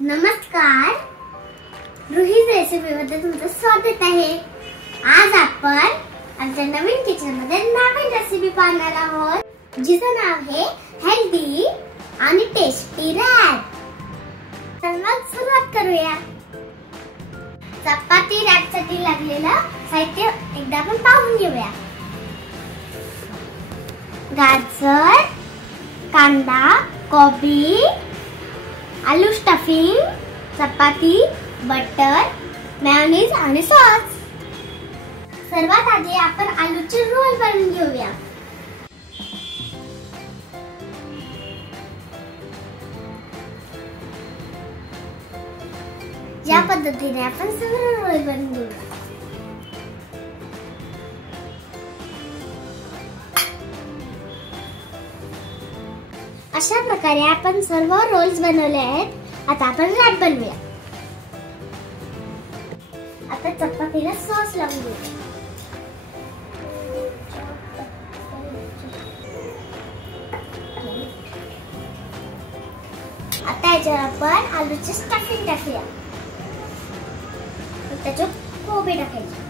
नमस्कार, रुहीज रेसिपीमध्ये तुमचं स्वागत आहे। आज आपण आमच्या नवीन किचन मध्ये नवीन रेसिपी पाहणार आहोत, जिचं नाव आहे हेल्दी आणि टेस्टी रॅप। तर मग सुरुवात करूया। चपाती रॅप साठी लागलेलं साहित्य एकदा आपण पाहून घेऊया। गाजर, कांदा, कोबी, आलू स्टफिंग, चपाती, बटर, मेयोनीज आणि सॉस। सर्वात आधी आपण आलूचे रोल बनवून घेऊया। या पद्धतीने आपण सगळे रोल बनवून घेऊया। अशा प्रकारे आपण सर्व रोल्स बनवले आहेत। आता आपण रॅप बनवूया। आता चपातीला सॉस लावून घेऊया। आता याच्यावर आपण आलूची स्टफिंग टाकूया। त्याच्यात कोबी टाकायची।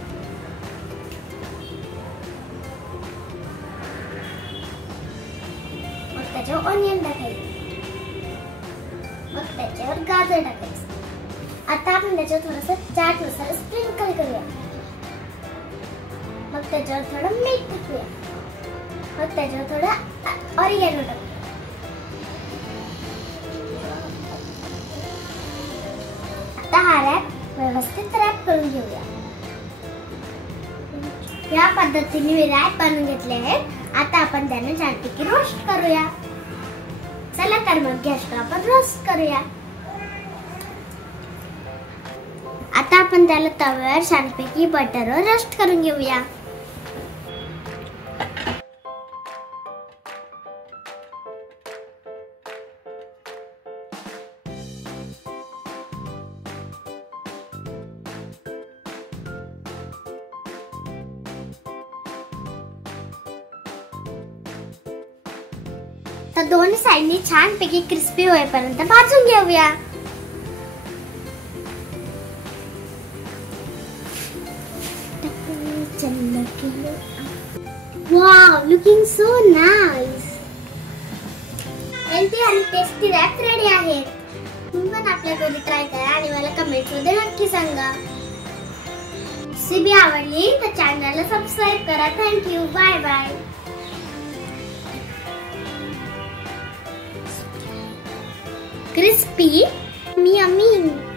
त्याच्यावर ऑनियन टाकायचं। मग त्याच्यावर गाजर टाकायचं। आता आपण त्याच्यावर थोडासा चाट मसाला स्प्रिंकल करूया। मग त्याच्यावर थोडं मीठ टाकूया। मग त्याच्यावर थोडं ऑरिगॅनो टाकूया। आता हा रॅप व्यवस्थित रॅप करून घेऊया। या पद्धतीने मी रॅप बनवून घेतले आहेत। आता आपण त्याने छानपैकी रोस्ट करूया। चला तर मग गॅसवर आपण रोस्ट करूया। आता आपण त्याला तव्यावर छानपैकी बटरवर रोस्ट करून घेऊया। तर दोन्ही साइडनी छानपैकी क्रिस्पी होईपर्यंत भाजून घेऊया। Wow, looking so nice. Healthy आणि टेस्टी रॅप रेडी आहे। तुम्ही पण आपल्या घरी ट्राय करा आणि मला कमेंट मध्ये नक्की सांगा। रेसिपी आवडली तर चॅनलला सबस्क्राइब करा। Thank you, bye bye. Crispy, yummy.